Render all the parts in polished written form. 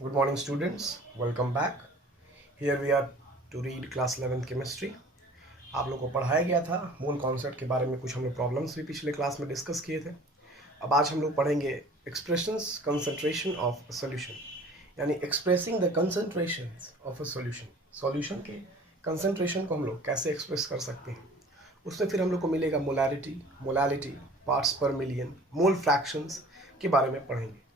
Good morning, students. Welcome back. Here we are to read class 11th chemistry. आप लोग को पढ़ाया गया था मूल कॉन्सेप्ट के बारे में, कुछ हम लोग प्रॉब्लम्स भी पिछले क्लास में डिस्कस किए थे। अब आज हम लोग पढ़ेंगे expressions concentration of a solution, यानी expressing the concentrations of a solution. Solution के कंसंट्रेशन को हम लोग कैसे एक्सप्रेस कर सकते हैं, उसमें फिर हम लोग को मिलेगा मोलारिटी, मोलालिटी, पार्ट्स पर मिलियन, मोल फ्रैक्शंस के बारे में पढ़ेंगे।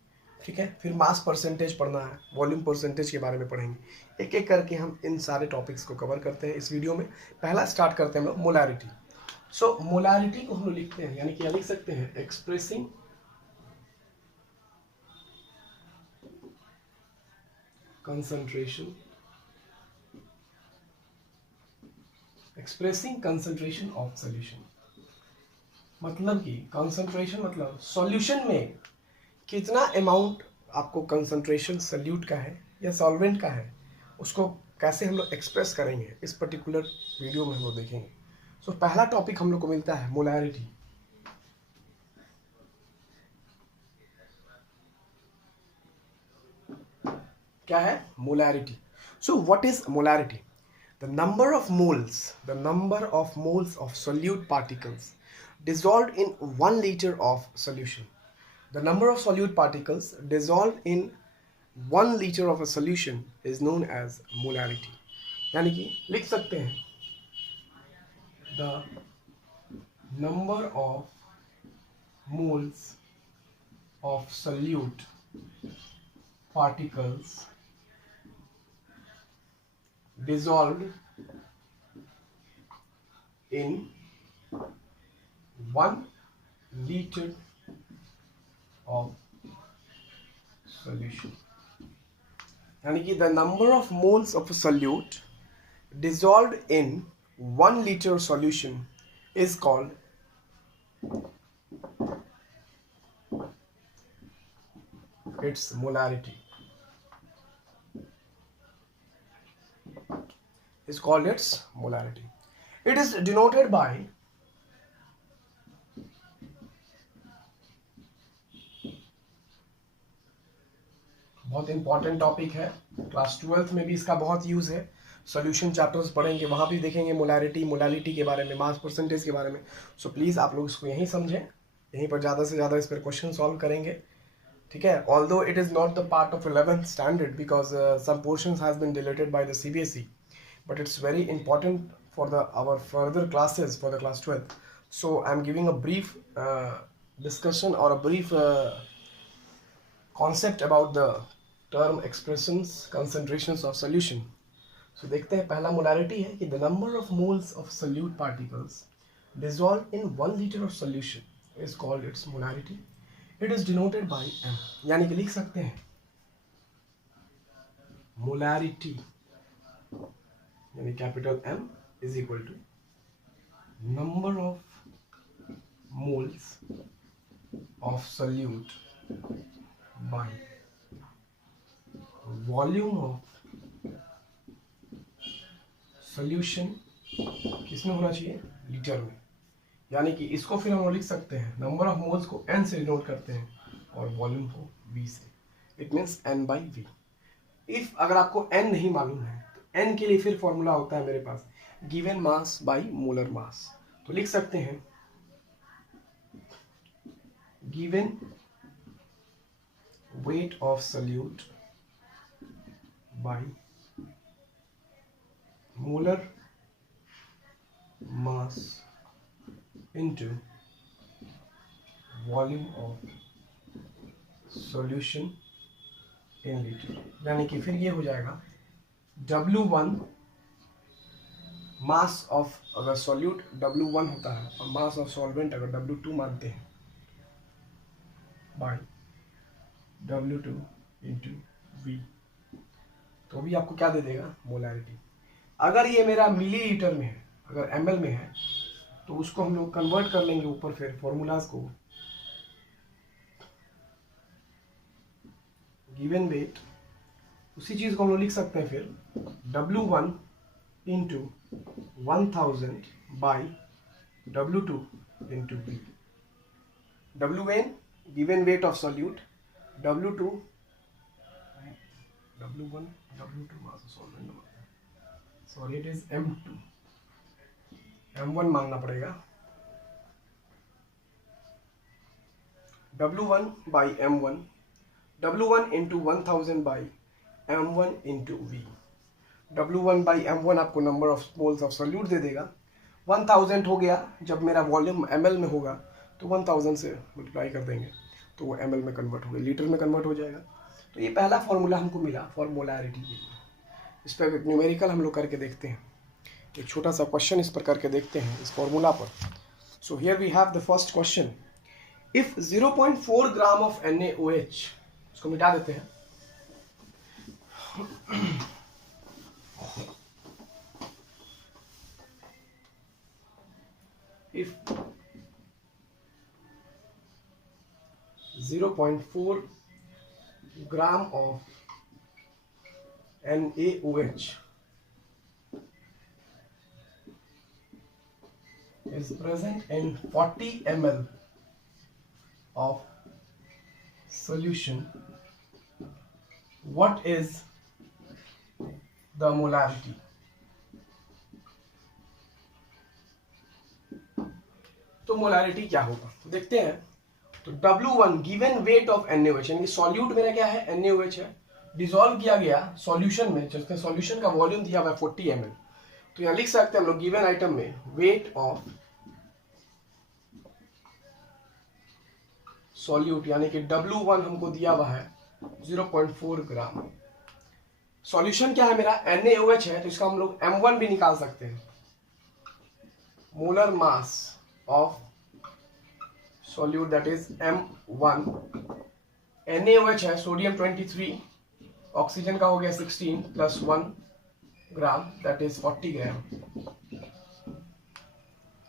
ठीक है, फिर मास परसेंटेज पढ़ना है, वॉल्यूम परसेंटेज के बारे में पढ़ेंगे। एक एक करके हम इन सारे टॉपिक्स को कवर करते हैं इस वीडियो में। पहला स्टार्ट करते हैं हम लोग मोलारिटी। सो मोलारिटी को हम लोग लिखते हैं, यानी क्या लिख सकते हैं, expressing concentration, expressing concentration of solution. मतलब कि कंसंट्रेशन मतलब सॉल्यूशन में कितना अमाउंट आपको कंसंट्रेशन सल्यूट का है या सॉल्वेंट का है, उसको कैसे हम लोग एक्सप्रेस करेंगे इस पर्टिकुलर वीडियो में हम लोग देखेंगे। सो पहला टॉपिक हम लोग को मिलता है मोलैरिटी। क्या है molarity? So what is molarity? The number of moles of solute particles dissolved in 1 liter of solution. The number of solute particles dissolved in 1 liter of a solution is known as molarity. यानी कि लिख सकते हैं the number of moles of solute particles dissolved in 1 liter of solution. यानी कि the number of moles of a solute dissolved in 1 liter solution is called its molarity. Is called its molarity. It is denoted by बहुत important topic है, class 12th में भी इसका बहुत use है। Solution chapters पढ़ेंगे, वहां भी देखेंगे मोलारिटी, मोलालिटी के बारे में, मास परसेंटेज के बारे में। सो प्लीज आप लोग इसको यहीं समझें, यहीं पर ज़्यादा से ज़्यादा इस पर क्वेश्चन सॉल्व करेंगे। ठीक है, although it is not the part of 11th standard because some portions has been deleted by the CBSE, but it's very important for the our further classes for the class 12th. So I'm giving a brief discussion or a brief concept about the term expressions concentrations of solution. So देखते हैं, पहला molarity है कि the number of moles of solute particles dissolved in 1 liter of solution is called its molarity. It is denoted by m, यानी कि लिख सकते हैं molarity यानी capital M is equal to number of moles of solute by volume of solution, किसमें होना चाहिए, litre में। यानी कि इसको फिर हम लिख सकते हैं, नंबर ऑफ मोल्स को n से डिनोट करते हैं और वॉल्यूम को v से। It means n by v। If अगर आपको n नहीं मालूम है तो n के लिए फिर फॉर्मूला होता है मेरे पास given mass by molar mass. तो लिख सकते हैं given weight of solute by molar mass into volume of solution in liter। यानी कि फिर ये हो जाएगा W1 मास ऑफ, अगर सॉल्यूट W1 होता है और मास ऑफ सॉल्वेंट अगर W2 मानते हैं, बाय W2 इंटू V, तो भी आपको क्या दे देगा, मोलैरिटी। अगर ये मेरा मिलीलीटर में है, अगर ml में है, तो उसको हम लोग कन्वर्ट कर लेंगे ऊपर फिर फॉर्मूलाज को। गिवन वेट, उसी चीज को हम लोग लिख सकते हैं फिर W1 into 1000 by W2 into V। W1 given weight of solute, W2 W1 W2 mass of solvent, sorry it is M2, M1 मानना पड़ेगा। W1 by M1, W1 into 1000 by M1 into V। W1 by M1 आपको number of moles of solute दे देगा। 1000 हो गया, जब मेरा volume ml में होगा तो 1000 से मल्टीप्लाई कर देंगे तो वो ml में कन्वर्ट हो गया, लीटर में कन्वर्ट हो जाएगा। तो ये पहला फॉर्मूला हमको मिला फॉर मोलैरिटी के लिए। इस पर एक न्यूमेरिकल हम लोग करके देखते हैं, एक छोटा सा क्वेश्चन इस पर करके देखते हैं इस फॉर्मूला पर। So here we have the first question, if 0.4 gram of NaOH, इसको मिटा देते हैं, if 0.4 gram of NaOH is present in 40 ml of solution, what is the molarity? तो मोलारिटी क्या होगा देखते हैं। तो W1 given weight of NaOH, यानी सॉल्यूट मेरा क्या है NaOH है, डिसॉल्व किया गया सॉल्यूशन में, जिसका सॉल्यूशन का वॉल्यूम दिया हुआ है 40 ml। तो यहाँ लिख सकते हैं हम लोग गिवन आइटम में वेट ऑफ सॉल्यूट, यानी कि W1 हमको दिया हुआ है 0.4 ग्राम। सॉल्यूशन क्या है मेरा NaOH है, तो इसका हम लोग M1 भी निकाल सकते हैं, molar mass of solute, that is M1। NaOH है सोडियम 23, ऑक्सीजन का हो गया 16 प्लस 1 ग्राम, दैट इज 40 ग्राम।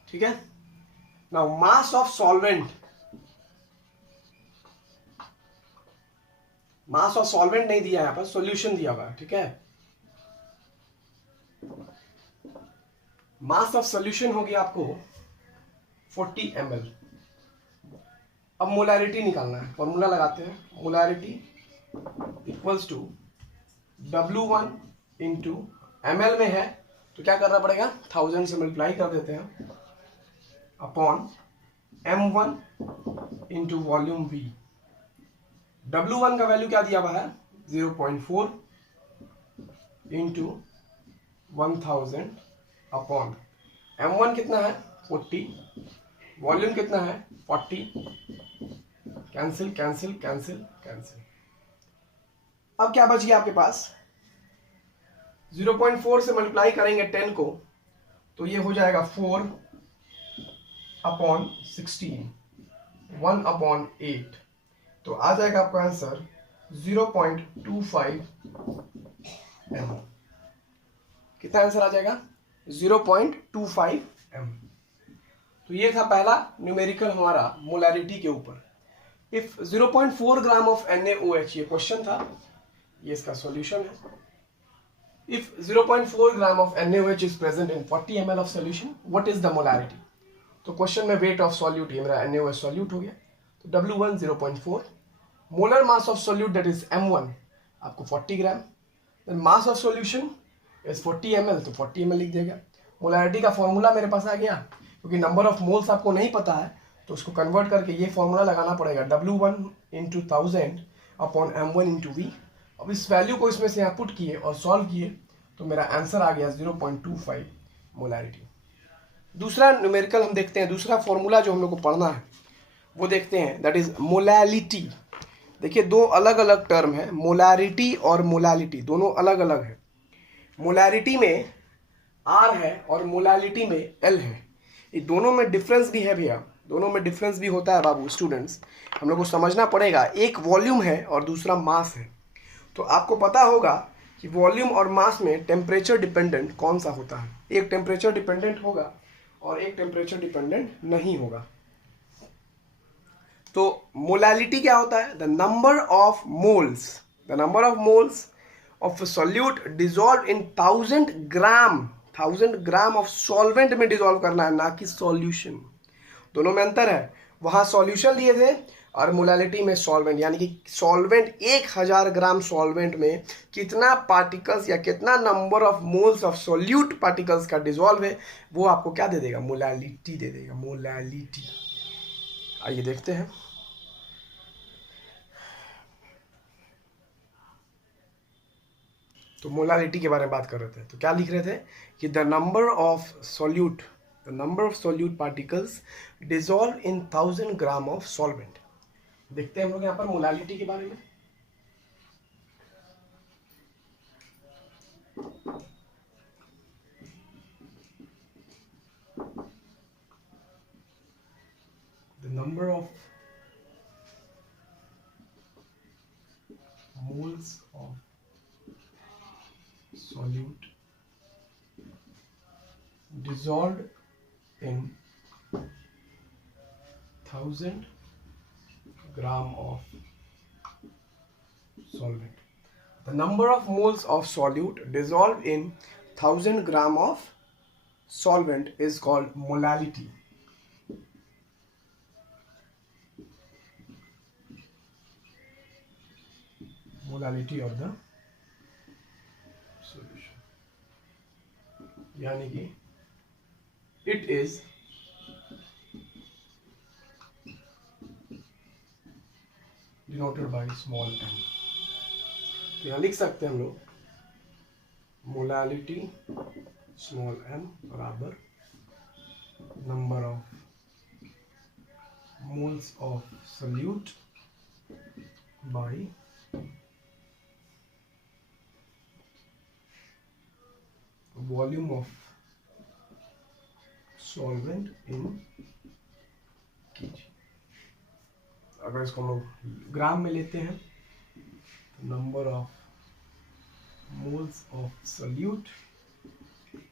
ठीक है। Now mass of solvent, mass of solvent नहीं दिया यहां पर, सॉल्यूशन दिया हुआ है। ठीक है, मास ऑफ सॉल्यूशन हो गया आपको 40 ml। अब मोलैरिटी निकालना है, फॉर्मूला लगाते हैं, molarity equals to W1 into ml में है तो क्या करना पड़ेगा, 1000 से मल्टीप्लाई कर देते हैं upon M1 into volume V। W1 का वैल्यू क्या दिया हुआ है 0.4 इंटू 1000 अपॉन M1 कितना है 40, वॉल्यूम कितना है 40, कैंसिल कैंसिल कैंसिल कैंसिल। अब क्या बच गया आपके पास, 0.4 से मल्टीप्लाई करेंगे 10 को तो ये हो जाएगा 4 अपॉन 16, 1 अपॉन 8, तो आ जाएगा आपका आंसर 0.25 m। कितना आंसर आ जाएगा 0.25 m। तो ये था पहला न्यूमेरिकल हमारा मोलैरिटी के ऊपर। इफ 0.4 ग्राम ऑफ NaOH, ये क्वेश्चन था, ये इसका सॉल्यूशन है। If 0.4 gram of NaOH is present in 40 ml of solution, what is the molarity? तो क्वेश्चन में वेट ऑफ सॉल्यूट, ये मेरा NaOH सॉल्यूट हो गया, तो W1 0.4, molar mass of solute that is M1 आपको 40 gram, then mass of solution is 40 ml, तो 40 ml लिख दिया। मोलैरिटी का फॉर्मूला मेरे पास आ गया, क्योंकि नंबर ऑफ मोल्स आपको नहीं पता है तो उसको कन्वर्ट करके ये फॉर्मूला लगाना पड़ेगा, W1 into 1000 upon M1 into V। अब इस वैल्यू को इसमें से यहाँ पुट किए और सॉल्व किए तो मेरा आंसर आ गया 0.25 मोलैरिटी। दूसरा न्यूमेरिकल हम देखते हैं, दूसरा फॉर्मूला जो हम लोग को पढ़ना है वो देखते हैं, दैट इज मोलैलिटी। देखिए दो अलग अलग टर्म है, मोलैरिटी और मोलैलिटी, दोनों अलग अलग है। मोलैरिटी में R है और मोलैलिटी में L है। ये दोनों में डिफरेंस भी है भैया, दोनों में डिफरेंस भी होता है बाबू स्टूडेंट्स, हम लोग को समझना पड़ेगा। एक वॉल्यूम है और दूसरा मास है, तो आपको पता होगा कि वॉल्यूम और मास में टेम्परेचर डिपेंडेंट कौन सा होता है। एक टेम्परेचर डिपेंडेंट होगा और एक टेम्परेचर डिपेंडेंट नहीं होगा। तो मोलैलिटी क्या होता है, the number of moles, the number of moles of solute dissolve in 1000 gram, 1000 gram of solvent में डिजॉल्व करना है, ना कि सॉल्यूशन। दोनों में अंतर है, वहाँ सॉल्यूशन लिए थे और मोलालिटी में सॉल्वेंट, यानी कि सॉल्वेंट 1000 ग्राम सॉल्वेंट में कितना पार्टिकल्स या कितना number of moles of solute particles का डिजॉल्व है, वो आपको क्या दे देगा, मोलालिटी दे देगा, मोलालिटी। आइए देखते हैं। तो मोलालिटी के बारे में बात कर रहे थे, तो क्या लिख रहे थे कि the number of solute particles dissolve in 1000 gram of solvent. देखते हैं हम लोग यहाँ पर मोलालिटी के बारे में। The number of moles of solute dissolved in 1000 gram of solvent. The number of moles of solute dissolved in 1000 gram of solvent is called molality. Molality of the solution. यानी कि it is denoted by small m. तो यहाँ लिख सकते हैं हम लोग molality small m बराबर number of moles of solute by volume of solvent in KG. अगर इसको हम लोग ग्राम में लेते हैं तो number of moles of solute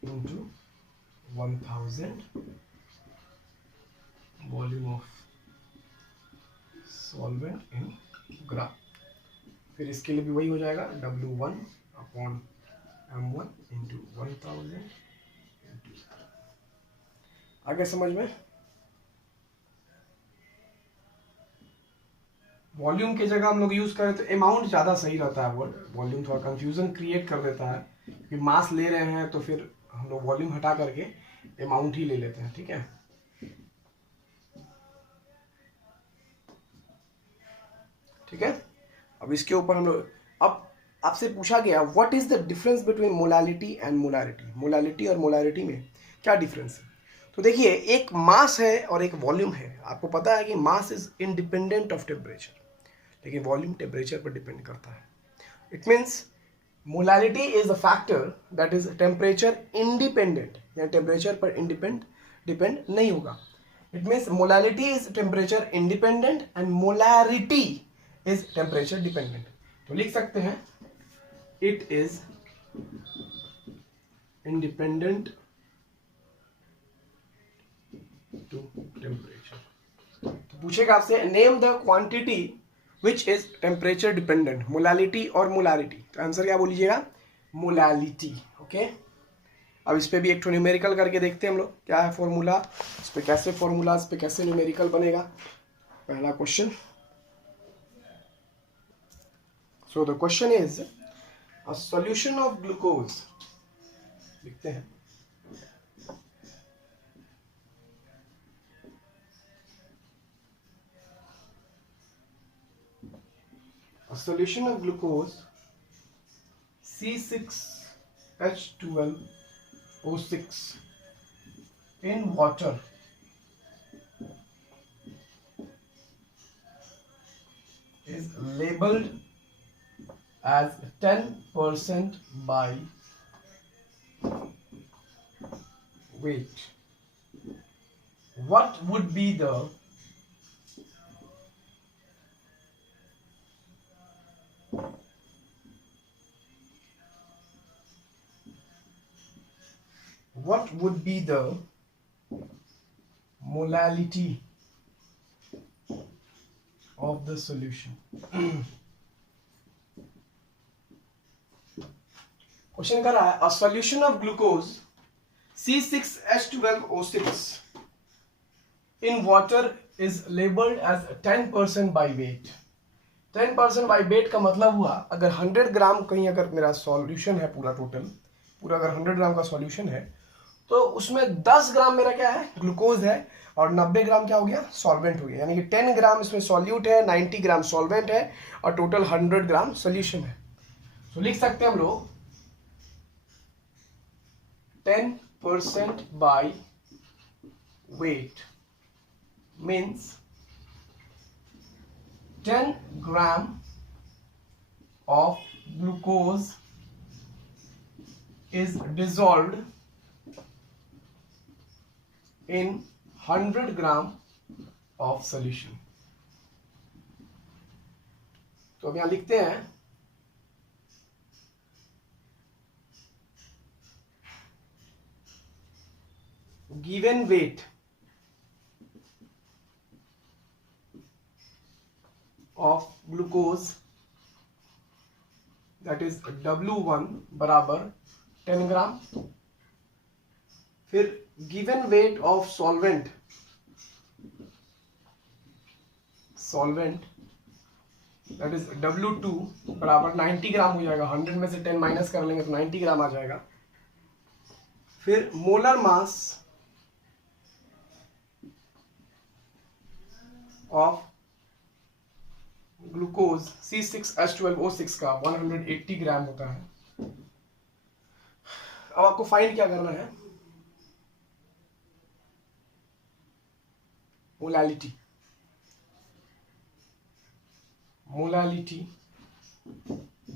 into 1000 volume of solvent in gram. फिर इसके लिए भी वही हो जाएगा W1 upon M1 into 1000 into. आगे समझ में? वॉल्यूम की जगह हम लोग यूज करें तो अमाउंट ज्यादा सही रहता है। वर्ड वॉल्यूम थोड़ा कंफ्यूजन क्रिएट कर देता है कि मास ले रहे हैं तो फिर हम लोग वॉल्यूम हटा करके अमाउंट ही ले लेते हैं। ठीक है, ठीक है। अब इसके ऊपर हम लोग, अब आपसे पूछा गया what is the difference between molality and molarity. Molality और मोलारिटी में क्या डिफरेंस है? तो देखिए, एक मास है और एक वॉल्यूम है। आपको पता है कि mass is independent of temperature, लेकिन वॉल्यूम टेम्परेचर पर डिपेंड करता है। It means molality is a factor that is temperature independent, या टेम्परेचर पर डिपेंड नहीं होगा। It means molality is temperature independent and molarity is temperature dependent. तो लिख सकते हैं it is independent to temperature। तो पूछेगा आपसे name the quantity which is temperature dependent, molality और मोलारिटी। तो आंसर क्या बोलिएगा? मोलालिटी। ओके, अब इस पे भी एक न्यूमेरिकल करके देखते हैं हम लोग क्या है फॉर्मूला, इस पे कैसे फॉर्मूला, इस पे कैसे न्यूमेरिकल बनेगा। पहला question, so the question is a solution of glucose, लिखते हैं, a solution of glucose C6H12O6 in water is labeled as 10% by weight. What would be the molality of the solution? Question कर रहा है, a solution of glucose C6H12O6 in water is labelled as 10% by weight. 10% by weight का मतलब हुआ अगर 100 ग्राम कहीं अगर मेरा सॉल्यूशन है पूरा टोटल, पूरा अगर 100 ग्राम का सॉल्यूशन है तो उसमें 10 ग्राम मेरा क्या है, ग्लूकोज है, और 90 ग्राम क्या हो गया, सॉल्वेंट हो गया। यानी कि 10 ग्राम इसमें सॉल्यूट है, 90 ग्राम सॉल्वेंट है, और टोटल 100 ग्राम सोल्यूशन है। तो लिख सकते हैं हम लोग 10% by wait means 10 gram of glucose is dissolved in 100 gram of solution। तो अब यहां लिखते हैं given weight of glucose that is W1 बराबर 10 ग्राम, फिर given weight of solvent that is W2 बराबर 90 ग्राम हो जाएगा। 100 में से 10 माइनस कर लेंगे तो 90 ग्राम आ जाएगा। फिर molar mass of glucose C6H12O6 का 180 ग्राम होता है। अब आपको फाइंड क्या करना है, मोलालिटी।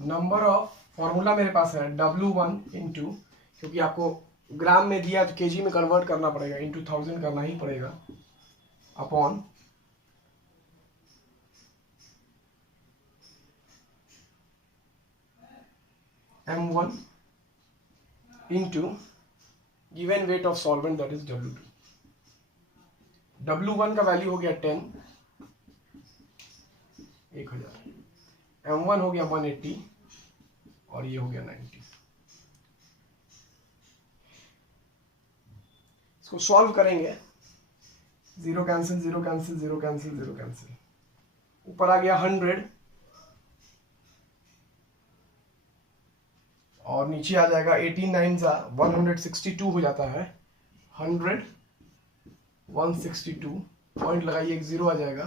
नंबर ऑफ, फॉर्मूला मेरे पास है W1 इंटू, क्योंकि आपको ग्राम में दिया तो केजी में कन्वर्ट करना पड़ेगा, इंटू 1000 करना ही पड़ेगा, upon M1 into given weight of solvent that is W2। W1 का वैल्यू हो गया 10, 1000, M1 हो गया 180 और ये हो गया 90। इसको सॉल्व करेंगे, 0 कैंसिल 0 कैंसिल 0 कैंसिल 0 कैंसिल, ऊपर आ गया 100 और नीचे आ जाएगा 18 9 सा 162 हो जाता है। 100 162 पॉइंट लगाइए, एक जीरो आ जाएगा।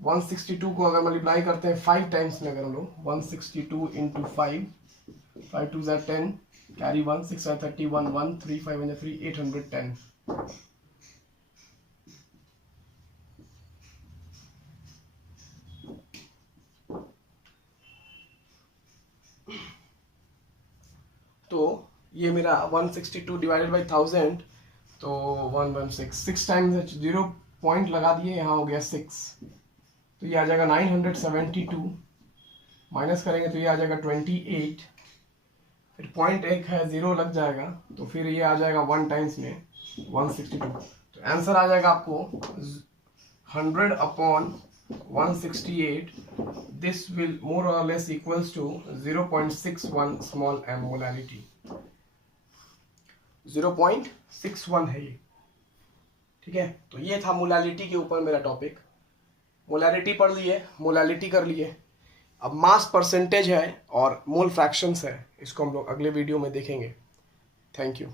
162 को अगर मल्टीप्लाई करते हैं 5 टाइम्स में, अगर हम लोग 162 इंटू 5, 5 2 ज़ा 10, कैरी 1, 6 31, 1 3 5 3 810। तो ये मेरा 162 डिवाइडेड बाई 1000, तो 116, 6 टाइम्स 0 पॉइंट लगा दिए, यहाँ हो गया 6, तो ये आ जाएगा 972, माइनस करेंगे तो ये आ जाएगा 28, फिर पॉइंट एक है 0 लग जाएगा, तो फिर ये आ जाएगा 1 टाइम्स में 162। तो आंसर आ जाएगा आपको 100 upon 168, this will more or less equals to 0.61 small m molality। 0.61 है ये, ठीक है। तो ये था मोलालिटी के ऊपर मेरा टॉपिक। मोलालिटी पढ़ लिए, मोलालिटी कर लिए। अब मास परसेंटेज है और मोल फ्रैक्शंस है, इसको हम लोग अगले वीडियो में देखेंगे। Thank you.